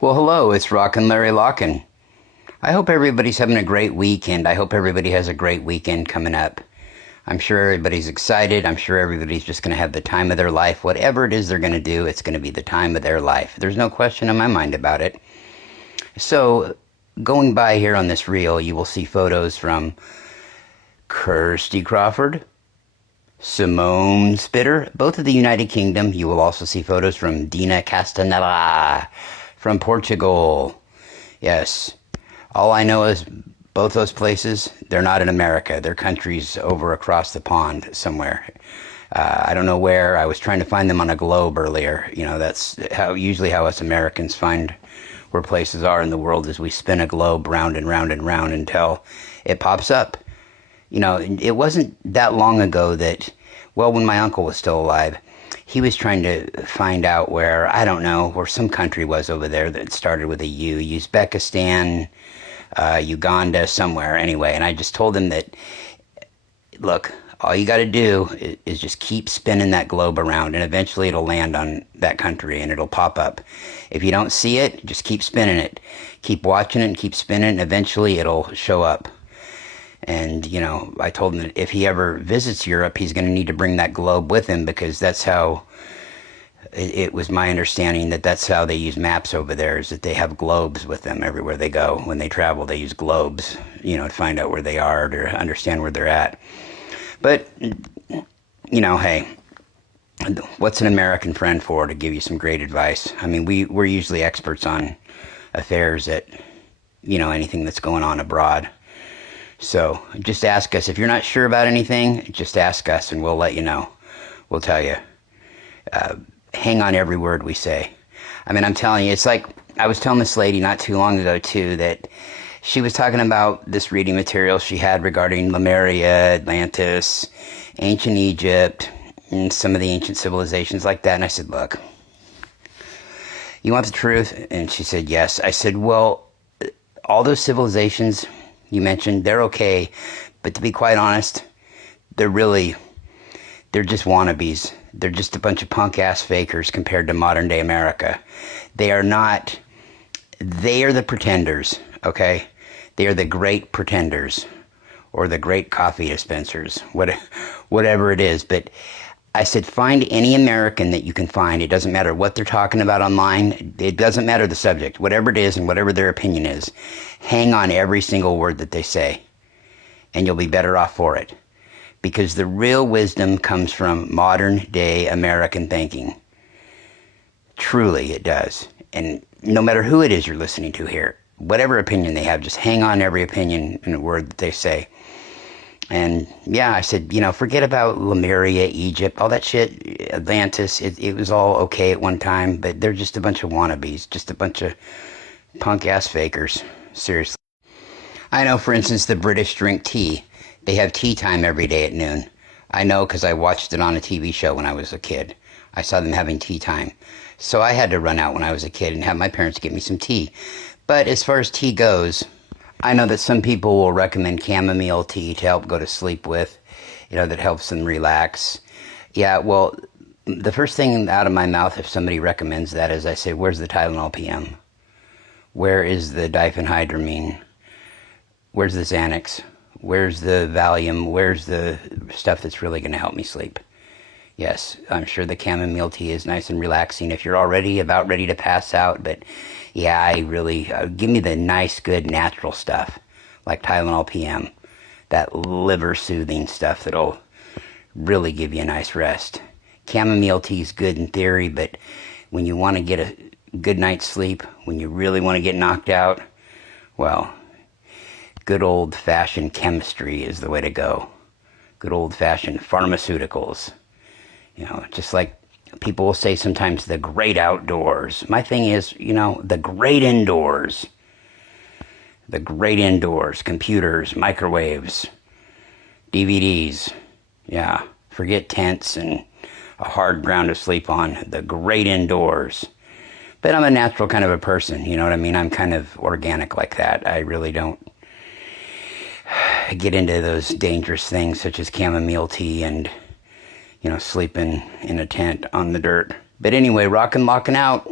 Well, hello, it's Rockin' Larry Lockin'. I hope everybody's having a great weekend. I hope everybody has a great weekend coming up. I'm sure everybody's excited. I'm sure everybody's just going to have the time of their life. Whatever it is they're going to do, it's going to be the time of their life. There's no question in my mind about it. So, going by here on this reel, you will see photos from Kirsty Crawford, Simone Spitter, both of the United Kingdom. You will also see photos from Dina Castanheira from Portugal. Yes. All I know is both those places, they're not in America. They're countries over across the pond somewhere. I don't know where. I was trying to find them on a globe earlier. You know, that's usually how us Americans find where places are in the world, is we spin a globe round and round and round until it pops up. You know, it wasn't that long ago that, well, when my uncle was still alive, he was trying to find out where, I don't know, where some country was over there that started with a U. Uzbekistan, Uganda, somewhere, anyway. And I just told him that, look, all you got to do is just keep spinning that globe around, and eventually it'll land on that country and it'll pop up. If you don't see it, just keep spinning it. Keep watching it and keep spinning, and eventually it'll show up. And, you know, I told him that if he ever visits Europe, he's going to need to bring that globe with him, because that's how, it was my understanding that that's how they use maps over there, is that they have globes with them everywhere they go. When they travel, they use globes, you know, to find out where they are, to understand where they're at. But, you know, hey, what's an American friend for, to give you some great advice? I mean, we're usually experts on affairs at, you know, anything that's going on abroad. So just ask us. If you're not sure about anything, just ask us and we'll let you know. We'll tell you. Hang on every word we say. I mean, I'm telling you, it's like, I was telling this lady not too long ago, too, that she was talking about this reading material she had regarding Lemuria, Atlantis, ancient Egypt, and some of the ancient civilizations like that. And I said, look, you want the truth? And she said, yes. I said, well, all those civilizations you mentioned, they're okay, but to be quite honest, they're just wannabes. They're just a bunch of punk-ass fakers compared to modern-day America. They are the pretenders, okay? They are the great pretenders, or the great coffee dispensers, whatever it is. But I said, find any American that you can find. It doesn't matter what they're talking about online. It doesn't matter the subject. Whatever it is and whatever their opinion is, hang on every single word that they say, and you'll be better off for it. Because the real wisdom comes from modern-day American thinking. Truly, it does. And no matter who it is you're listening to here, whatever opinion they have, just hang on every opinion and word that they say. And yeah, I said, you know, forget about Lemuria, Egypt, all that shit, Atlantis. It was all okay at one time, but they're just a bunch of wannabes, just a bunch of punk-ass fakers. Seriously. I know, for instance, the British drink tea. They have tea time every day at noon. I know because I watched it on a TV show when I was a kid. I saw them having tea time. So I had to run out when I was a kid and have my parents get me some tea. But as far as tea goes, I know that some people will recommend chamomile tea to help go to sleep with, you know, that helps them relax. Yeah, well, the first thing out of my mouth if somebody recommends that is I say, where's the Tylenol PM? Where is the diphenhydramine? Where's the Xanax? Where's the Valium? Where's the stuff that's really going to help me sleep? Yes, I'm sure the chamomile tea is nice and relaxing if you're already about ready to pass out. But yeah, I really, give me the nice, good, natural stuff like Tylenol PM. That liver soothing stuff that'll really give you a nice rest. Chamomile tea is good in theory, but when you want to get a good night's sleep, when you really want to get knocked out, well, good old-fashioned chemistry is the way to go. Good old-fashioned pharmaceuticals. You know, just like people will say sometimes, the great outdoors. My thing is, you know, the great indoors. The great indoors. Computers, microwaves, DVDs. Yeah, forget tents and a hard ground to sleep on. The great indoors. But I'm a natural kind of a person, you know what I mean? I'm kind of organic like that. I really don't get into those dangerous things such as chamomile tea and, you know, sleeping in a tent on the dirt. But anyway, rockin' lockin' out.